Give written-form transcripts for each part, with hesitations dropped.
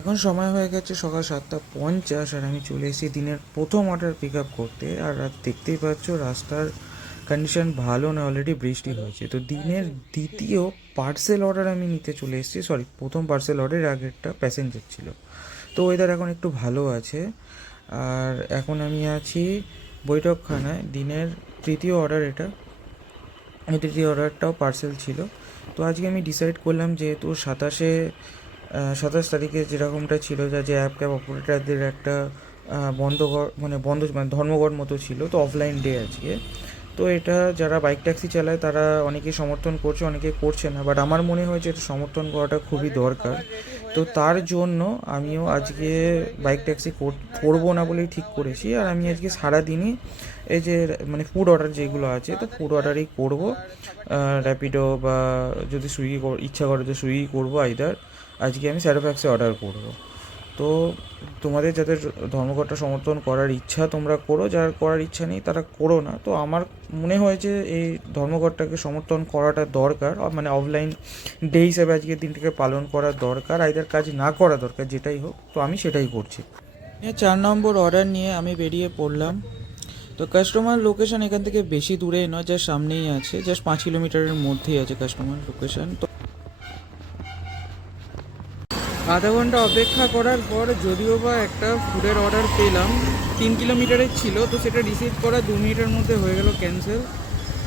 এখন সময় হয়ে গেছে সকাল 7:50 আর আমি চলে এসেছি দিনের প্রথম অর্ডার পিক আপ করতে। আর দেখতেই পাচ্ছ রাস্তার কন্ডিশন ভালো না, অলরেডি বৃষ্টি হয়েছে। তো দিনের দ্বিতীয় পার্সেল অর্ডার আমি নিতে চলে এসেছি। সরি, প্রথম পার্সেল অর্ডারের আগেরটা প্যাসেঞ্জার ছিল। তো ওয়েদার এখন একটু ভালো আছে। আর এখন আমি আছি বৈঠকখানায়, দিনের তৃতীয় অর্ডার এটা। এই তৃতীয় অর্ডারটাও পার্সেল ছিল। তো আজকে আমি ডিসাইড করলাম, যেহেতু 27 তারিখে যেরকমটা ছিল, যে অ্যাপ ক্যাব অপারেটারদের একটা মানে ধর্মঘট মতো ছিল, তো অফলাইন ডে আজকে। তো এটা যারা বাইক ট্যাক্সি চালায় তারা অনেকেই সমর্থন করছে, অনেকে করছে না, বাট আমার মনে হয়েছে এটা সমর্থন করাটা খুবই দরকার। তো তার জন্য আমিও আজকে বাইক ট্যাক্সি করবো না বলেই ঠিক করেছি। আর আমি আজকে সারাদিনই এই যে মানে ফুড অর্ডার যেগুলো আছে, তো ফুড অর্ডারই করবো। র্যাপিডো বা যদি সুইগি ইচ্ছা করে তো সুইগি করবো, আইদার আজকে আমি স্যারোফ্যাক্সে অর্ডার করবো। তো তোমাদের যাদের ধর্মঘটটা সমর্থন করার ইচ্ছা তোমরা করো, যার করার ইচ্ছা নেই তারা করো না। তো আমার মনে হয়েছে এই ধর্মঘটটাকে সমর্থন করাটা দরকার, মানে অফলাইন ডে হিসেবে আজকের দিনটাকে পালন করা দরকার, আইদার কাজ না করা দরকার, যেটাই হোক। তো আমি সেটাই করছি। 4 নম্বর অর্ডার নিয়ে আমি বেরিয়ে পড়লাম। তো কাস্টমার লোকেশন এখান থেকে বেশি দূরে নয়, যার সামনেই আছে, জাস্ট 5 কিলোমিটারের মধ্যেই আছে কাস্টমার লোকেশন। তো আধা ঘন্টা অপেক্ষা করার পর যদিও বা একটা ফুডের অর্ডার পেলাম, 3 কিলোমিটারের ছিল, তো সেটা রিসিভ করা 2 মিনিটের মধ্যে হয়ে গেল ক্যান্সেল।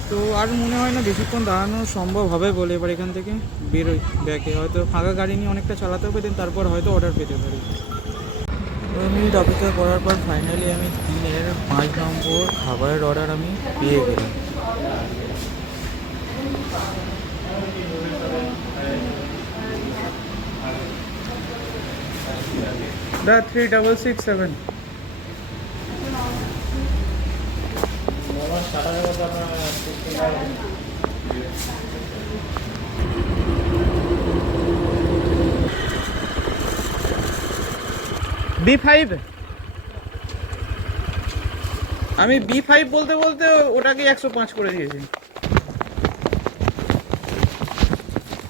তো আর মনে হয় না বেশিক্ষণ দাঁড়ানো সম্ভব হবে বলে। এবার এখান থেকে বেরোই ব্যাকে, হয়তো ফাঁকা গাড়ি নিয়ে অনেকটা চালাতে হবে, দেন তারপর হয়তো অর্ডার পেতে পারি। 2 মিনিট অপেক্ষা করার পর ফাইনালি আমি দিনের 5 নম্বর খাবারের অর্ডার আমি পেয়ে গেলাম। দা 3667 B5। আমি B5 বলতে বলতে ওটাকে 105 করে দিয়েছি।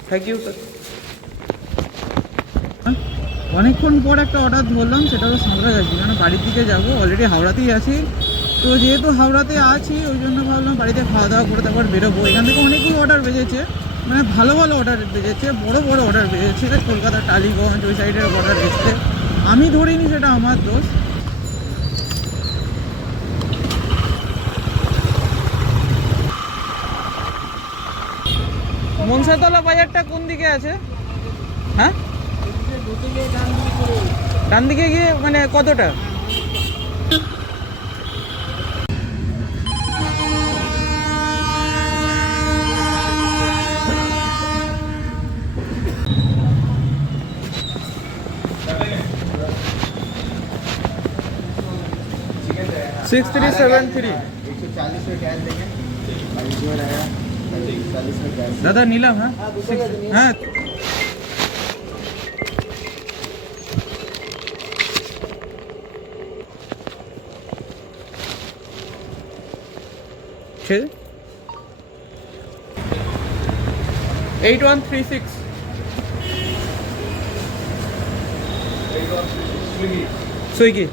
Thank you sir. অনেকক্ষণ পর একটা অর্ডার ধরলাম, সেটা হলো সাঁতরাগাছি, মানে বাড়ির দিকে যাবো। অলরেডি হাওড়াতেই আছি। তো যেহেতু হাওড়াতে আছি ওই জন্য ভাবলাম বাড়িতে খাওয়া দাওয়া করে তারপর বেরোবো। এখান থেকে অনেকগুলো অর্ডার বেজেছে, মানে ভালো ভালো অর্ডার বেজেছে, বড় বড় অর্ডার বেজেছে। কলকাতা টালিগঞ্জ ওই সাইডের অর্ডার এসছে, আমি ধরিনি, সেটা আমার দোষ। মনসাতলা বাজারটা কোন দিকে আছে? হ্যাঁ, ডান দিকে গিয়ে মানে কতটা? सिक्स 373। दादा नीलम। हाँ हाँ, छः 8136 स्विगी।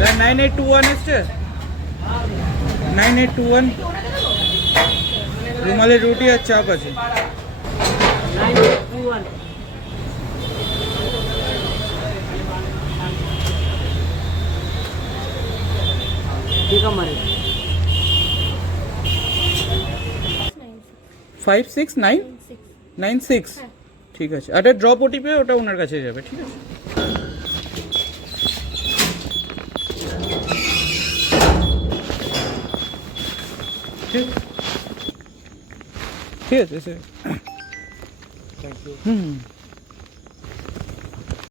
9821 এসছে, 9821 রুমালের রুটি আর চাপ আছে। Five six nine 96। ঠিক আছে, একটা ড্রপ ওটিপি ওটা ওনার কাছে যাবে। ঠিক আছে, ঠিক আছে স্যার, থ্যাংক ইউ।